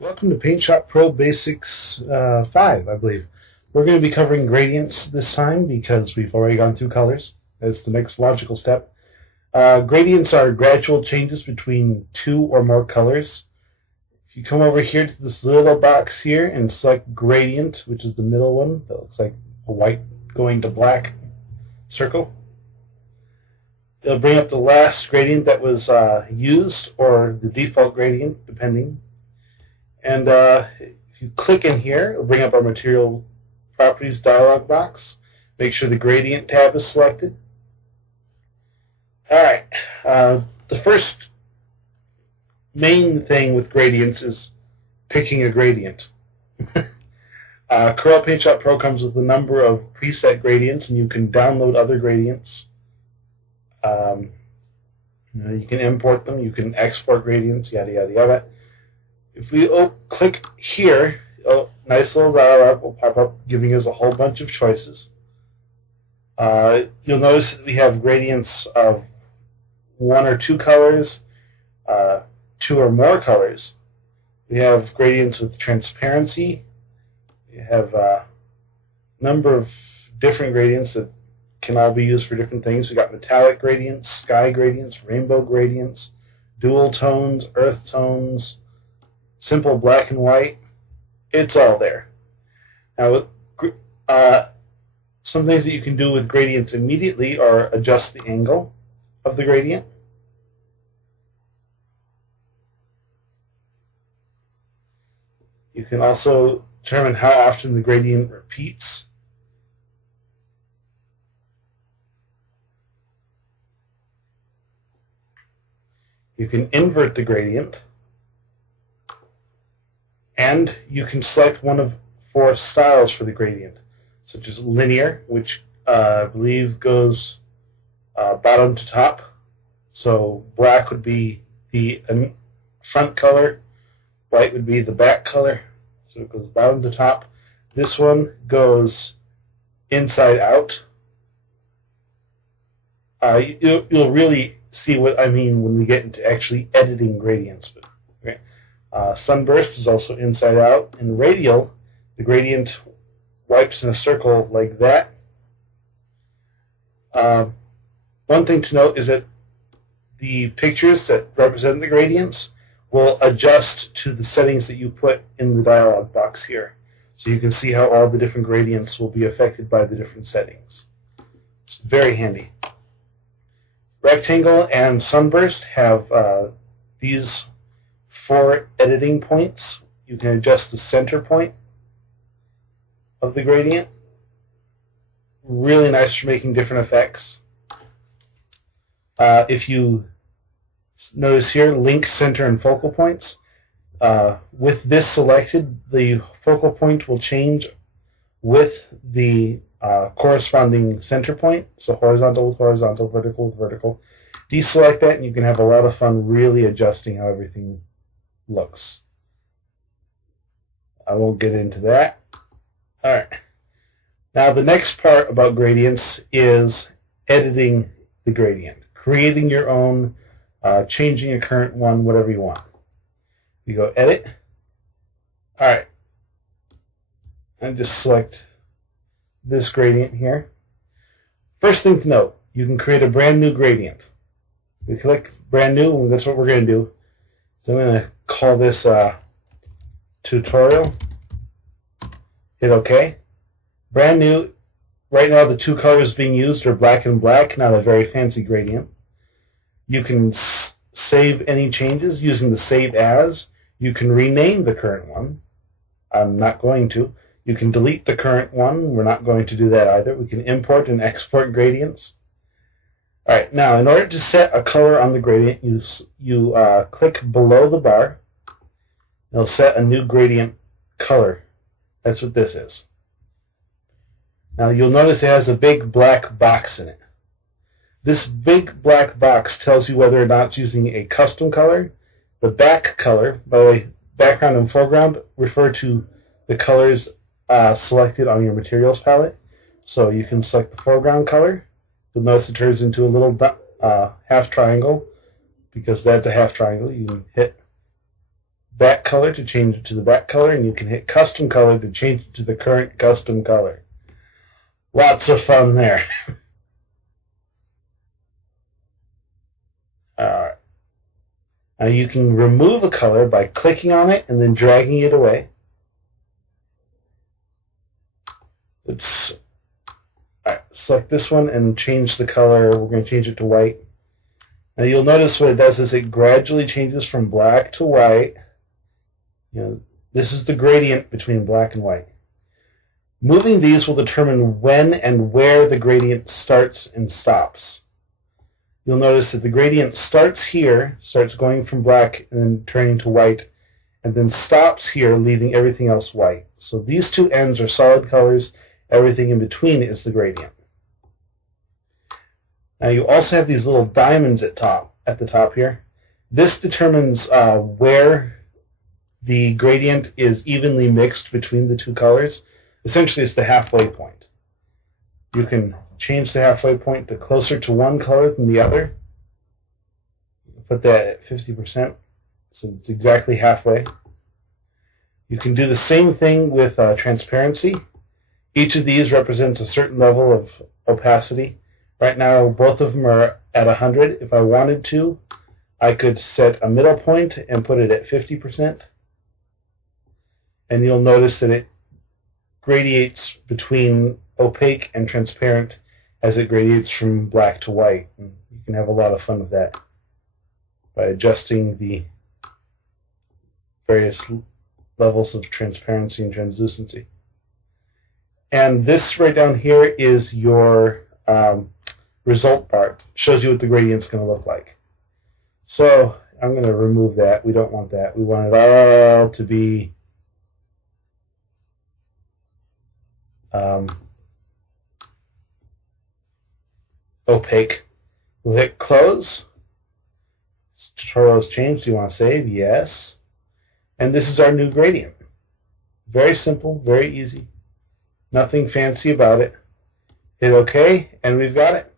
Welcome to PaintShop Pro Basics 5, I believe. We're going to be covering gradients this time because we've already gone through colors. That's the next logical step. Gradients are gradual changes between two or more colors. If you come over here to this little box here and select gradient, which is the middle one, that looks like a white going to black circle, it'll bring up the last gradient that was used, or the default gradient, depending. And if you click in here, it'll bring up our material properties dialog box. Make sure the gradient tab is selected. All right. The first main thing with gradients is picking a gradient. Corel PaintShop Pro comes with a number of preset gradients, and you can download other gradients. You can import them. You can export gradients, yada, yada, yada. If we click here, nice little dialog will pop up giving us a whole bunch of choices. You'll notice that we have gradients of one or two colors, two or more colors. We have gradients with transparency. We have a number of different gradients that can all be used for different things. We've got metallic gradients, sky gradients, rainbow gradients, dual tones, earth tones, simple black and white. It's all there. Now, some things that you can do with gradients immediately are adjust the angle of the gradient. You can also determine how often the gradient repeats. You can invert the gradient. And you can select one of four styles for the gradient, such as linear, which I believe goes bottom to top. So black would be the front color, white would be the back color, so it goes bottom to top. This one goes inside out. You'll really see what I mean when we get into actually editing gradients. Okay. Sunburst is also inside out, and radial, the gradient wipes in a circle like that. One thing to note is that the pictures that represent the gradients will adjust to the settings that you put in the dialog box here. So you can see how all the different gradients will be affected by the different settings. It's very handy. Rectangle and sunburst have these four editing points. You can adjust the center point of the gradient. Really nice for making different effects. If you notice here, link, center, and focal points. With this selected, the focal point will change with the corresponding center point. So horizontal with horizontal, vertical with vertical. Deselect that, and you can have a lot of fun really adjusting how everything looks. I won't get into that. All right. Now the next part about gradients is editing the gradient, creating your own, changing a current one, whatever you want. You go edit. All right. And just select this gradient here. First thing to note, you can create a brand new gradient. We click brand new, and that's what we're going to do. So I'm going to call this tutorial. Hit OK. Brand new. Right now the two colors being used are black and black, not a very fancy gradient. You can save any changes using the Save As. You can rename the current one. I'm not going to. You can delete the current one. We're not going to do that either. We can import and export gradients. All right, now in order to set a color on the gradient, you click below the bar. It'll set a new gradient color. That's what this is. Now you'll notice it has a big black box in it. This big black box tells you whether or not it's using a custom color. The back color, by the way, background and foreground refer to the colors selected on your materials palette. So you can select the foreground color. You'll notice it turns into a little half triangle. Because that's a half triangle, you can hit back color to change it to the back color, and you can hit custom color to change it to the current custom color. Lots of fun there. Alright. Now you can remove a color by clicking on it and then dragging it away. Select this one and change the color. We're going to change it to white. Now you'll notice what it does is it gradually changes from black to white. This is the gradient between black and white. Moving these will determine when and where the gradient starts and stops. You'll notice that the gradient starts here, starts going from black and then turning to white, and then stops here, leaving everything else white. So these two ends are solid colors. Everything in between is the gradient. Now you also have these little diamonds at the top here. This determines where the gradient is evenly mixed between the two colors. Essentially, it's the halfway point. You can change the halfway point to closer to one color than the other. Put that at 50%, so it's exactly halfway. You can do the same thing with transparency. Each of these represents a certain level of opacity. Right now, both of them are at 100. If I wanted to, I could set a middle point and put it at 50%. And you'll notice that it gradiates between opaque and transparent as it gradiates from black to white. And you can have a lot of fun with that by adjusting the various levels of transparency and translucency. And this right down here is your result bar. It shows you what the gradient's going to look like. So I'm going to remove that. We don't want that. We want it all to be opaque. We'll hit close. This tutorial has changed. Do you want to save? Yes. And this is our new gradient. Very simple, very easy. Nothing fancy about it. Hit OK, and we've got it.